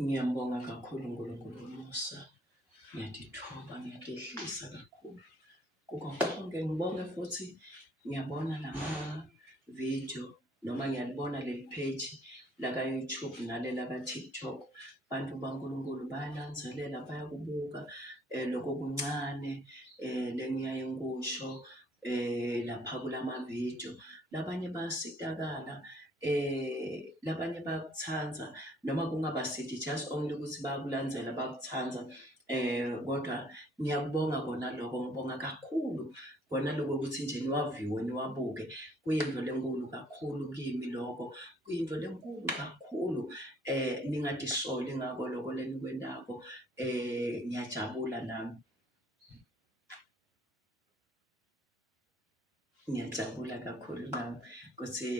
Ngiyambonga kakhulu uNkulunkulu umusa. Ngiyadithoba, ngiyadehlisa kakhulu kukho konke. Ngibonge futhi ngiyabona lama-video noma ngiyalibona leli page laka-YouTube nalela ka-TikTok. Bantu baNkulunkulu bayalandelela, bayakubuka lokho kuncane lengiyaye ngikusho lapha kulama-video. Labanye bayasitakala, labanye bayakuthanda noma kungabasithi just only ukuthi bayakulandzela bayakuthanda. Kodwa ngiyakubonga kona lokho, ngibonga kakhulu kona lokho ukuthi nje niwaviwe niwabuke. Kuyinto lenkulu kakhulu kimi lokho, kuyinto lenkulu kakhulu. Ningadisoli ngako lokho lenikwendako. Ngiyajabula nami, ngiyajabula kakhulu nami ukuthi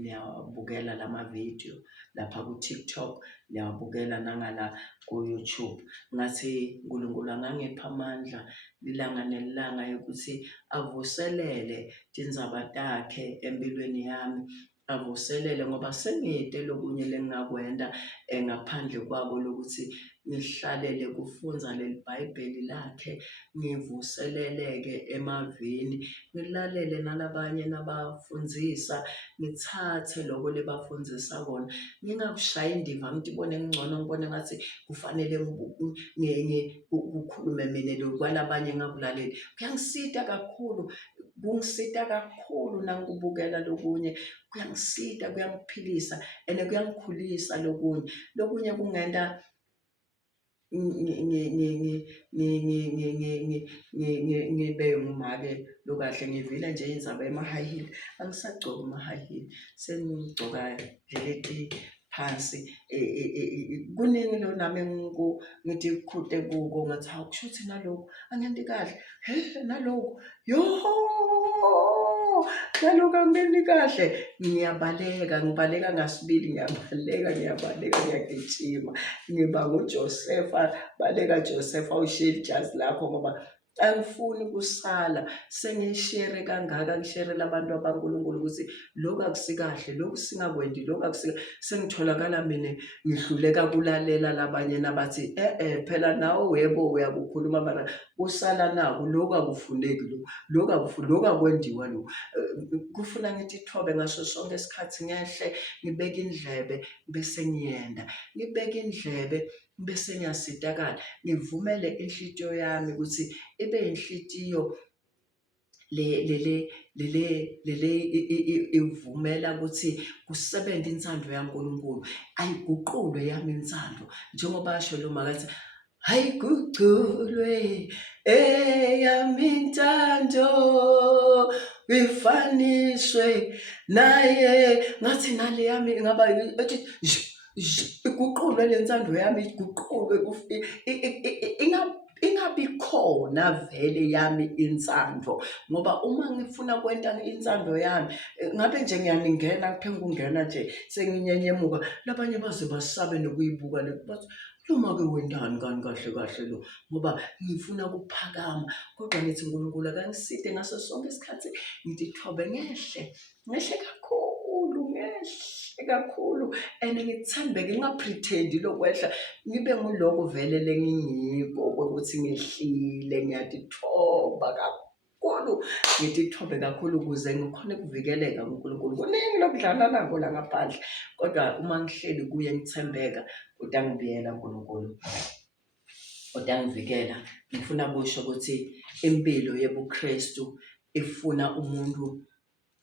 niyawabukela lama-video lapha ku-TikTok, niyawabukela nangala ku-YouTube. Ngathi uNkulunkulu angangipha amandla ilanga nelanga yokuthi avuselele tindzaba takhe empilweni yami, avuselele ngoba sengiyete lokunye lengingakwenda ngaphandle kwako lokuthi ngihlalele kufunza leli Bhayibheli lakhe, ngivuseleleke emavini, ngilalele nalabanye nabafundzisa, ngithathe loko lebafundzisa kona, ngingakushayi indiva ngitibone ngcono, ngibone ngathi kufanele kukhulume mina lo kwalabanye ngakulaleli. Kuyangisita kakhulu, kungisita kakhulu nangikubukela lokunye, kuyangisita, kuyangiphilisa and kuyangikhulisa lokunye kungenta ngibe ngumake lokahle. Ngivile nje indzaba yema-high heel, angisagcoki ama-high heel, sengigcoka leti phansi. Kuningi lo nami ngithi kukhute kuko ngathi hawu kushuthi naloku angenti kahle, naloku naloku angeni kahle. Ngibaleka ngasibili, ngiyagijima, ngiba nguJosefa, baleka Josefa usheli ijazi lakho ngoba angifuni kusala. Sengiyishere kangaka, ngisherela abantu abankulunkulu ukuthi lokhu akusikahle, lokhu singakwendi, lokhu akusikahle. Sengitholakala mina ngihluleka kulalela labanye nabathi phela nawe yebo uyakukhuluma mara kusala naku, lokhu akufuneki, lokhu akwendiwa lokhu. Kufuna ngithi ithobe ngaso sonke isikhathi, ngehle ngibeke indlebe bese ngiyenda, ngibeke indlebe bese ngiyasitakala, ngivumele inhlitiyo yami ukuthi ibe inhlitiyo ivumela ukuthi kusebenza intsandvo yaNkulunkulu, ayiguqulwe yami intsandvo. Njengoba asho lo makathi ayiguqulwe eyami intando ifaniswe naye. Ngathi nale yami ngaba iguqulwe le ntsandvo yami, iguqulwe ingabi khona vele yami insandvo. Ngoba uma ngifuna kwenta insandvo yami, ngabe nje ngiyaningena kuphela ukungena nje senginyenyemuka, labanye baze basabe nokuyibuka bathi noma-ke wendani kani kahle kahle lo, ngoba ngifuna kuphakama. Kodwa ngithi uNkulunkulu akangiside ngaso sonke isikhathi, ngithi thobe ngehle kakhulu and ngithembeke, ngingapretend lokwehla, ngibe nguloko vele lengingikho kokuthi ngehlile. Ngiyadithoba kakhulu, ngidithobe kakhulu ukuze ngikhone ukuvikeleka kuNkulunkulu. Kuningi lokudlala nako la ngaphandle, kodwa uma ngihleli kuye ngithembeka, utangibiyela uNkulunkulu, utangivikela. Ngifuna kusho ukuthi impilo yebuKristu ifuna umuntu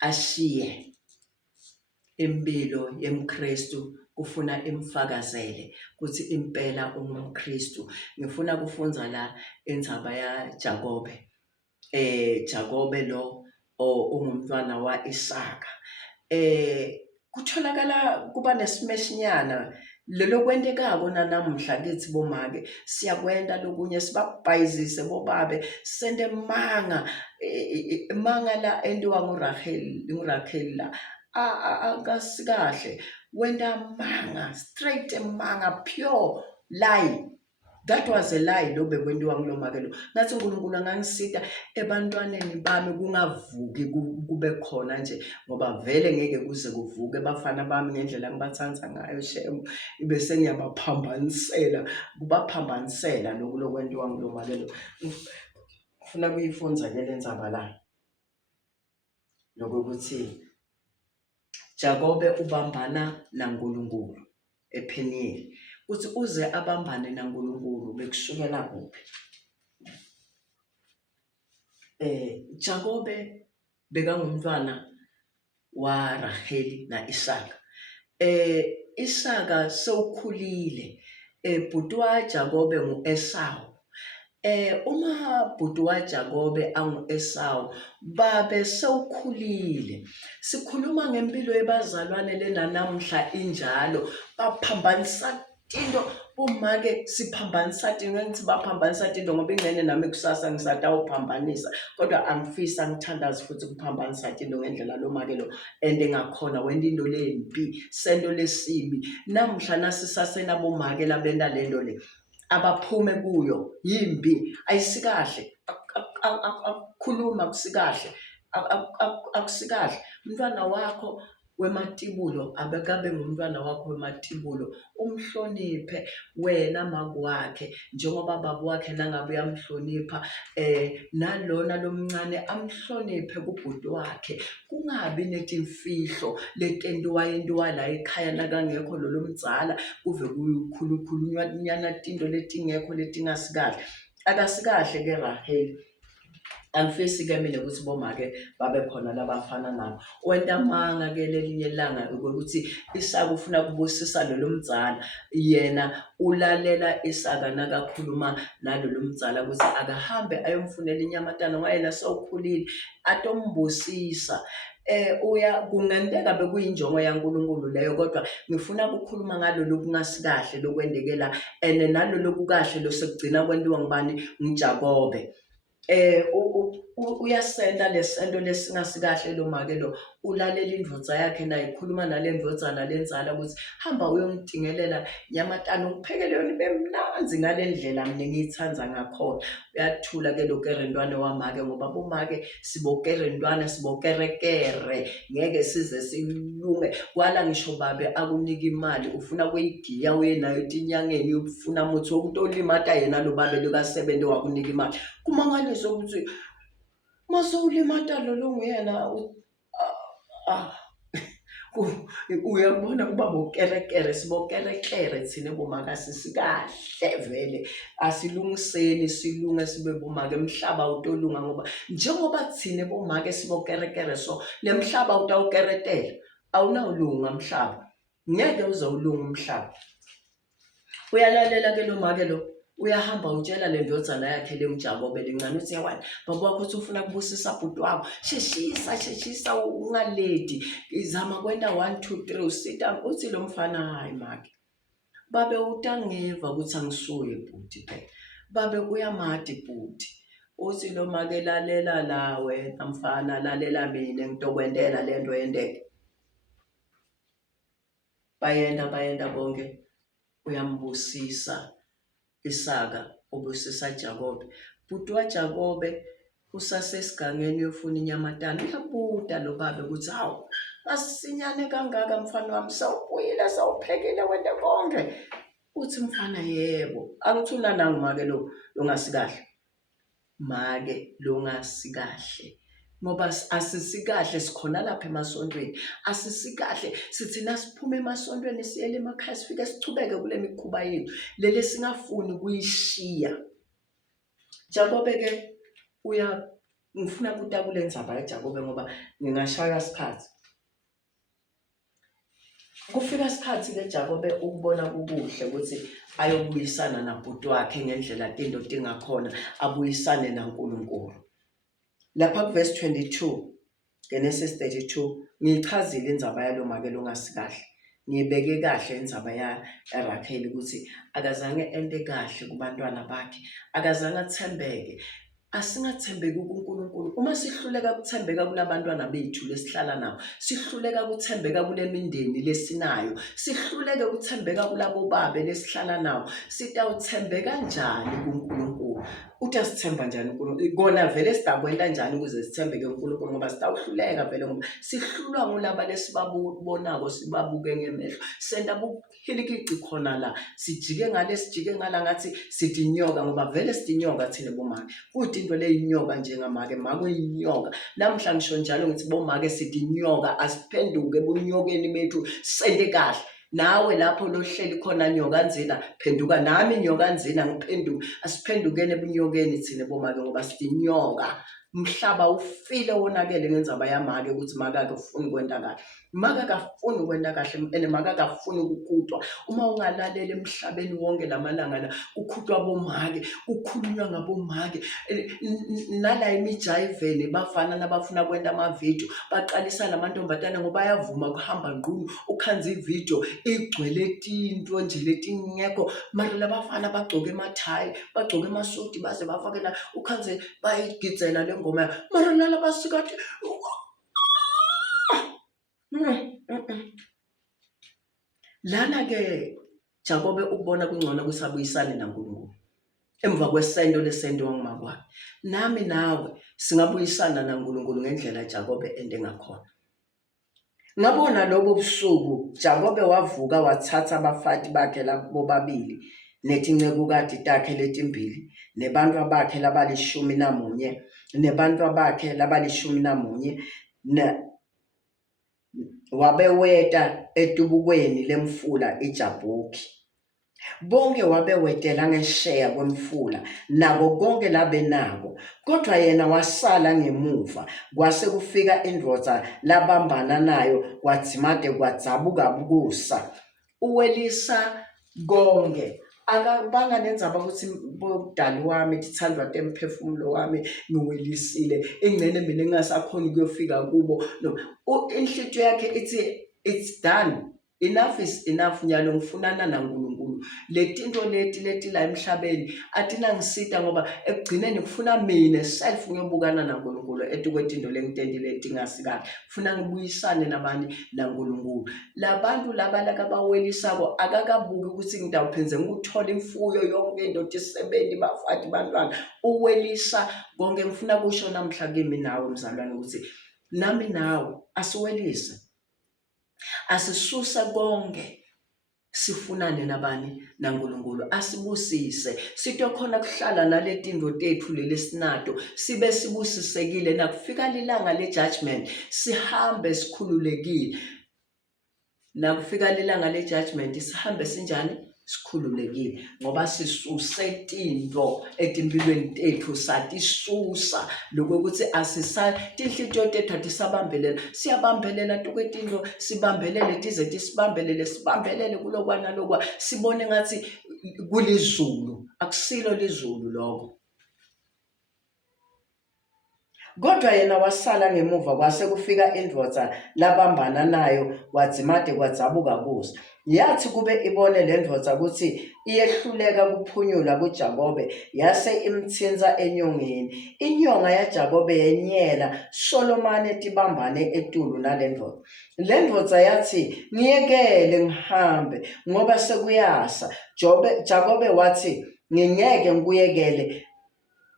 ashiye, impilo yemKristu kufuna imfakazele ukuthi impela ungumKristu. Ngifuna kufunza la indzaba yaJakobe, Jakobe lo ungumntwana wa-Isaka. Kutholakala kuba nesimeshinyana lelo kwentekako nanamuhla kithi bomake, siyakwenda lokunye sibabhayizise bobabe, sente manga la entiwa ngurakheli la akasikahle, wenda manga straight, manga pure lie, That was a lie lo bekwenziwa ngilomake lo. Ngathi uNkulunkulu angangisida ebantwaneni bami kungavuki kube khona nje ngoba vele ngeke kuze kuvuke bafana bami ngendlela ngibathanza ngayo shem bese ngiyabaphambanisela kubaphambanisela lokwenziwa ngilomake lo. Ufuna kuyifunza ke lenzaba la lokuthi Jakobe ubambana naNkulunkulu ePhenieli uthi uze abambane naNkulunkulu bekushukela kuphi. Jakobe bekangumntwana wa Raheli na Isaka. Isaka sewukhulile, bhuti wa Jakobe ngu-Esawu. Uma bhuti wa Jakobe angu-Esawu babe sewukhulile. Sikhuluma ngempilo yebazalwane lena namhla injalo baphambanisa into umake siphambanisa into ngithi baphambanisa into ngoba ingane nami kusasa ngisatawuphambanisa kodwa angifisi angithandazi futhi kuphambanisa into ngendlela lo make lo engakhona wenda into lempi sento lesibi namhla nasisasenabo make labenda lento le abaphume kuyo yimbi ayisikahle akukhuluma kusikahle akusikahle umntwana wakho wematibulo abekabe ngumntwana wakho wematibulo umhloniphe wena makwakhe njengoba baba wakhe nangabe uyamhlonipha nalona lomncane amhloniphe kubhuti wakhe kungabi netimfihlo letentiwa la ekhaya nakangekho lo mdzala kuve kukhulunyana tinto letingekho letingasikahle akasikahle ke Raheli. Angifisi-ke mina ukuthi bomake babe khona labafana nabo wenta manga-ke lelinye ilanga ukuthi Isaka ufuna kubusisa lo mdzala yena ulalela Isaka nakakhuluma nalo mdzala ukuthi akahambe ayomfunela inyamatana ngoba yena sewukhulile atombusisa. Kungenteka bekuyinjongo yaNkulunkulu leyo kodwa ngifuna ukukhuluma ngalolu kungasikahle lokwendekela nalolu kukahle lo sekugcina kwenziwa ngubani nguJakobe. Uyasenda lesento lesingasikahle lo make lo ulalela indvodza yakhe naye ikhuluma nalendvodzana lenzala ukuthi hamba uyongidingelela nyamatana ungiphekele yona ibe mnanzi ngalendlela mina ngiyithanza ngakhona. Uyathula ke lo kerentwane wamake ngoba bomake sibokerentwana sibokerekere ngeke size silunge kwala ngisho babe akunika imali ufuna kuyigiya uye nayo tinyangeni ufuna muthi wokutolimata yena lo babe likasebenze wakunika imali kumangaliso ukuthi masewulimata lo nguyena uyabona kuba bokerekere sibokerekere thina bomaka sisikahle vele asilungiseni silunge sibe bomake emhlaba utolunga ngoba njengoba thina bomake sibokerekere so lemhlaba utawukeretela awunawulunga umhlaba ngeke uzowulunga umhlaba. Uyalalela ke lo make lo uyahamba utshela lendvodzana yakhe lemJakobe lincane uthi yawani baba wakho uthi ufuna kubusisa bhuti wakho sheshisa ungaledi izama kwenda 1 2 3 usita uthi lo mfana hayi make babe utangiva ukuthi angisuye bhuti phela babe uyamadi bhuti uthi lo make lalela lawe namfana lalela mina ngitokwendela lento yendeke bayenda bonke uyambusisa Isaka ubusisa Jakobe. Bhuti wa Jakobe usasesigangeni uyofuna inyamatana uyabuda lo babe ukuthi hawu asinyane kangaka mfana wami sawubuyile sawuphekile wena konke uthi mfana yebo angithuna nangimake lo ngasikahle make lo ngasikahle ngoba asisikahle sikhona lapha emasontweni asisikahle sithi nasiphuma emasontweni siyele emakhaya sifike sichubeke kule mikhuba yethu lele singafuni kuyishiya. Jakobe ke ngifuna ukuthi akule ndzaba kaJakobe ngoba ngingashaya isikhathi. Kufika isikhathi ke Jakobe ukubona kukuhle ukuthi ayobuyisana nabhuti wakhe ngendlela into tingakhona abuyisane naNkulunkulu. Lapha kuverse 22 Genesis 32 ngichazile indzaba yalo make lo ngasikahle ngibeke kahle indzaba yaRaheli ukuthi akazange ente kahle kubantwana bakhe akazange athembeke asingathembeki kuNkulunkulu. Uma sihluleka ukuthembeka kulabantwana bethu lesihlala nabo, sihluleka ukuthembeka kule mindeni lesinayo, sihluleke ukuthembeka kulabo babe lesihlala nabo, sitawuthembeka kanjani kuNkulunkulu? Uthi asithemba njani uNkulunkulu? Kona vele sitakwenza njani ukuze sithembeke kuNkulunkulu? Ngoba sitawuhluleka vele, ngoba sihlulwa ngolaba lesibabonako, sibabuke ngemehlo, senta buhilikici khona la, sijike ngale sijike ngala, ngathi sithi inyoka, ngoba vele sithi inyoka thina bomake. Kuthi into le inyoka njengamake, make inyoka. Namhla ngisho njalo ngithi bomake sithi inyoka, asiphenduke ebunyokeni bethu sente kahle. Nawe lapho lohleli khona nyokanzina, phenduka nami nyokanzina ngiphenduke. Asiphendukeni ebunyokeni thina bomake, ngoba sithi inyoka. Umhlaba ufile wonakele ngendzaba yamake ukuthi makake ufuna ukwenta kahle. Makake afuni ukwenta kahle and makake afuni ukukhutwa. Uma ungalaleli emhlabeni wonke lamalanga la, kukhutwa bomake, kukhulunywa ngabomake. Nala imijayiveni bafana nabafuna kwenta amavidiyo, baqalisa lamantombazane ngoba bayavuma kuhamba ngqunu ukhanza ividiyo igcwele tinto nje letingekho. Mara labafana bagcoke emathayi, bagcoke emasudi, baze bafake la ukhanze bayigidzela le ngoma. Mara nala basikathi lana-ke Jakobe ukubona kungcono kusabuyisane naNkulunkulu emva kwesento lesento wangumakwakhe. Nami nawe singabuyisana naNkulunkulu ngendlela Jakobe ende ngakhona. Ngabona lobo busuku Jakobe wavuka wathatha abafati bakhe labo babili netincekukati takhe letimbili nebantu bakhe laba-11 nebantu bakhe laba-11 wabeweta etubukweni lemfula iJabhoki. Bonke wabewetela ngesheya kwemfula nako konke labenako, kodwa yena wasala ngemuva. Kwase kufika indvodza labambana nayo, kwadzimate kwadzabuka bukusa. Uwelisa konke akabanga nendzaba ukuthi bodali wami tithandwa temphefumulo wami ngiwelisile, ingcene mina engasakhoni kuyofika kubo. No, inhlitiyo yakhe ithi it's done, enough is enough. Nyalo ngifunana naNkulunkulu. Letinto leti la emhlabeni atinangisita, ngoba ekugcineni kufuna mina self ngiyobukana naNkulunkulu etikwetinto lengitendile letingasikahle. Kufuna ngibuyisane nabani? naNkulunkulu. Labantu laba lakabawelisako akakabuki ukuthi ngidawuphenze ngikuthola imfuyo yonke into tisebenzi bafati bantwana. Uwelisa konke. Ngifuna kusho namhla kimi nawe mzalwane ukuthi nami nawe asiwelise, asisusa konke, sifunane nabani? naNkulunkulu. Asibusise sitokhona kuhlala naletinto tethu lelesinato, sibe sibusisekile nakufika lilanga le-judgment sihambe sikhululekile. Nakufika lilanga le-judgment sihambe sinjani? Sikhululekile, ngoba sisuse tinto etimpilweni tethu, satisusa lokuthi tinhlitiyo tethu atisabambelela. Siyabambelela tukwetinto, sibambelele tize sibambelele kulokwana lokwa, sibone ngathi kulizulu. Akusilo lizulu lokho. Kodwa yena wasala ngemuva. Kwase kufika indvodza labambana nayo, kwadzimate kwadzabuka kusa. Yathi kube ibone le ndvodza ukuthi iyehluleka kuphunyula kuJakobe, yase imtsinza enyongeni. Inyonga yaJakobe yenyela Solomane tibambane etulu nale ndvodza. Le ndvodza yathi ngiyekele ngihambe ngoba sekuyasa. Jakobe wathi ngingeke ngikuyekele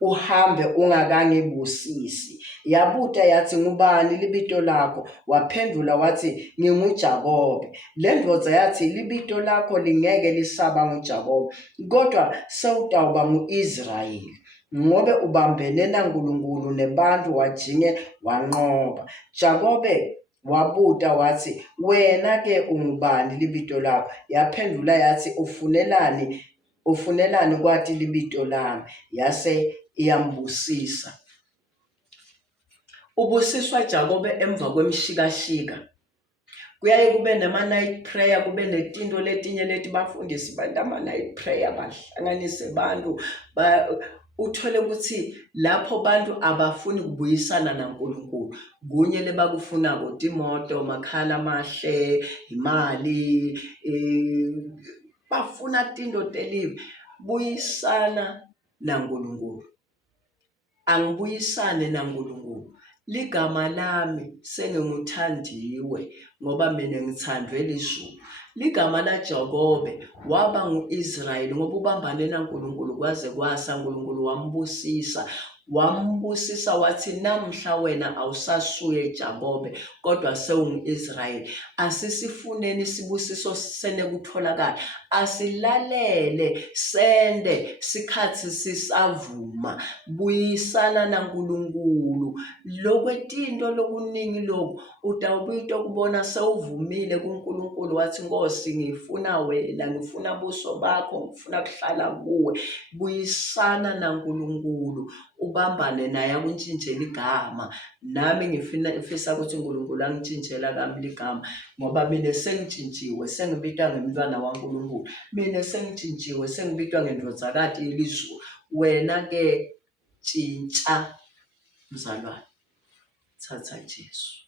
uhambe ungakangibusisi. Yabuta yathi ngubani libito lakho? Waphendula wathi nginguJakobe. Le ndvodza yathi libito lakho lingeke lisaba nguJakobe, kodwa sewutawuba ngu-Israyeli, ngobe ubambene naNkulunkulu nebantu wajinge wanqoba. Jakobe wabuta wathi wena-ke ungubani libito lakho? Yaphendula yathi ufunelani kwati libito lami? Yase iyambusisa. Ubusiswa Jakobe emva kwemshikashika. Kuyaye kube nama-night prayer, kube netinto letinye leti bafundisi bantu ama-night prayer, bahlanganise bantu. Uthole ukuthi lapho bantu abafuni kubuyisana naNkulunkulu, kunye lebakufunako timoto, makhala amahle, imali, bafuna tinto telive. Buyisana naNkulunkulu. angibuyisane naNkulunkulu. Ligama lami senginguthandiwe ngoba mina ngithandwe lizulu. Ligama laJakobe waba ngu-Israyeli ngoba ubambane naNkulunkulu kwaze kwasa uNkulunkulu wambusisa wathi, namhla wena awusasuye Jakobe kodwa sewungu-Israyeli. Asisifuneni isibusiso senekutholakala, asilalele sende sikhathi sisavuma. Buyisana naNkulunkulu. Lokwetinto lokuningi lokhu utawubita ukubona sewuvumile kuNkulunkulu wathi, Nkosi ngifuna wena, ngifuna ubuso bakho, ngifuna kuhlala kuwe. Buyisana naNkulunkulu, ubambane naye, akuntshintshele igama. Nami ngifisa ukuthi uNkulunkulu angitshintshela kami ligama ngoba mina sengitshintshiwe, sengibitwa ngemntwana waNkulunkulu. Mina sengitshintshiwe, sengibitwa ngendodakazi yelizulu. Wena-ke tshintsha mzalwane, thatha Jesu.